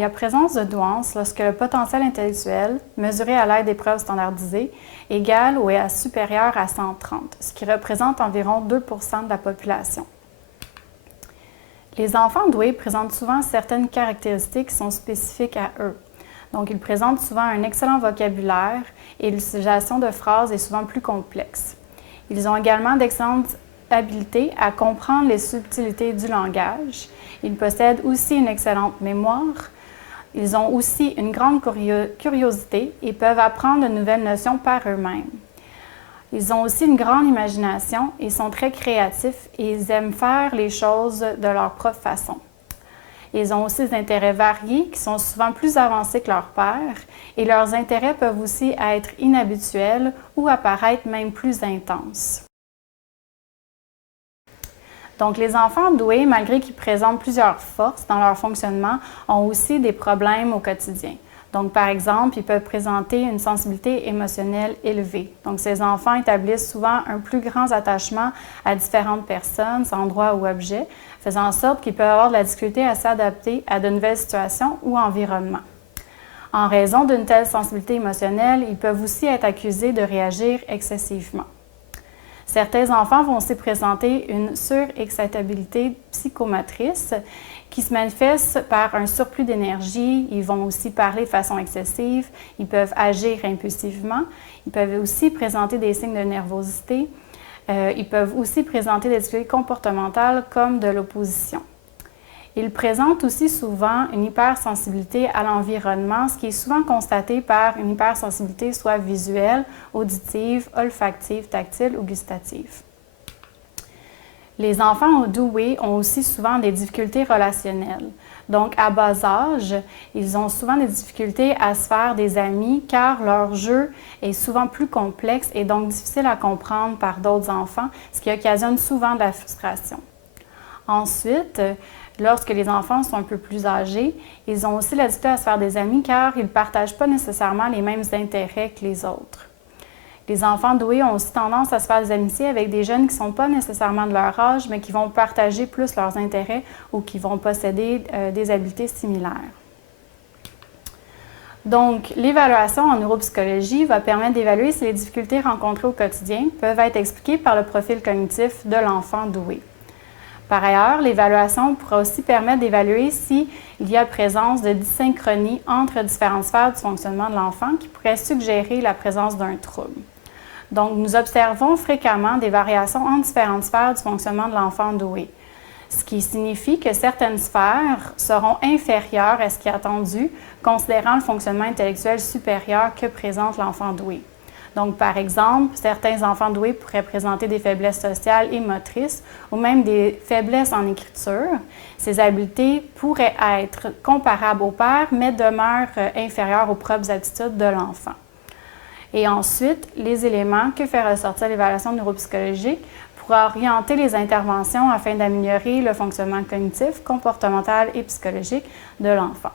y a présence de douance lorsque le potentiel intellectuel, mesuré à l'aide d'épreuves standardisées, est égal ou est supérieur à 130, ce qui représente environ 2 % de la population. Les enfants doués présentent souvent certaines caractéristiques qui sont spécifiques à eux. Donc, ils présentent souvent un excellent vocabulaire et l'utilisation de phrases est souvent plus complexe. Ils ont également d'excellentes habilités à comprendre les subtilités du langage. Ils possèdent aussi une excellente mémoire. Ils ont aussi une grande curiosité et peuvent apprendre de nouvelles notions par eux-mêmes. Ils ont aussi une grande imagination et sont très créatifs et ils aiment faire les choses de leur propre façon. Ils ont aussi des intérêts variés qui sont souvent plus avancés que leurs pairs et leurs intérêts peuvent aussi être inhabituels ou apparaître même plus intenses. Donc, les enfants doués, malgré qu'ils présentent plusieurs forces dans leur fonctionnement, ont aussi des problèmes au quotidien. Donc, par exemple, ils peuvent présenter une sensibilité émotionnelle élevée. Donc, ces enfants établissent souvent un plus grand attachement à différentes personnes, endroits ou objets, faisant en sorte qu'ils peuvent avoir de la difficulté à s'adapter à de nouvelles situations ou environnements. En raison d'une telle sensibilité émotionnelle, ils peuvent aussi être accusés de réagir excessivement. Certains enfants vont aussi présenter une surexcitabilité psychomotrice qui se manifeste par un surplus d'énergie. Ils vont aussi parler de façon excessive, ils peuvent agir impulsivement, ils peuvent aussi présenter des signes de nervosité, ils peuvent aussi présenter des difficultés comportementales comme de l'opposition. Ils présentent aussi souvent une hypersensibilité à l'environnement, ce qui est souvent constaté par une hypersensibilité soit visuelle, auditive, olfactive, tactile ou gustative. Les enfants doués ont aussi souvent des difficultés relationnelles. Donc, à bas âge, ils ont souvent des difficultés à se faire des amis car leur jeu est souvent plus complexe et donc difficile à comprendre par d'autres enfants, ce qui occasionne souvent de la frustration. Ensuite, lorsque les enfants sont un peu plus âgés, ils ont aussi la difficulté à se faire des amis car ils ne partagent pas nécessairement les mêmes intérêts que les autres. Les enfants doués ont aussi tendance à se faire des amitiés avec des jeunes qui ne sont pas nécessairement de leur âge, mais qui vont partager plus leurs intérêts ou qui vont posséder des habiletés similaires. Donc, l'évaluation en neuropsychologie va permettre d'évaluer si les difficultés rencontrées au quotidien peuvent être expliquées par le profil cognitif de l'enfant doué. Par ailleurs, l'évaluation pourra aussi permettre d'évaluer s'il y a présence de dysynchronie entre différentes sphères du fonctionnement de l'enfant qui pourrait suggérer la présence d'un trouble. Donc, nous observons fréquemment des variations entre différentes sphères du fonctionnement de l'enfant doué, ce qui signifie que certaines sphères seront inférieures à ce qui est attendu, considérant le fonctionnement intellectuel supérieur que présente l'enfant doué. Donc, par exemple, certains enfants doués pourraient présenter des faiblesses sociales et motrices ou même des faiblesses en écriture. Ces habiletés pourraient être comparables au père, mais demeurent inférieures aux propres aptitudes de l'enfant. Et ensuite, les éléments que fait ressortir l'évaluation neuropsychologique pourraient orienter les interventions afin d'améliorer le fonctionnement cognitif, comportemental et psychologique de l'enfant.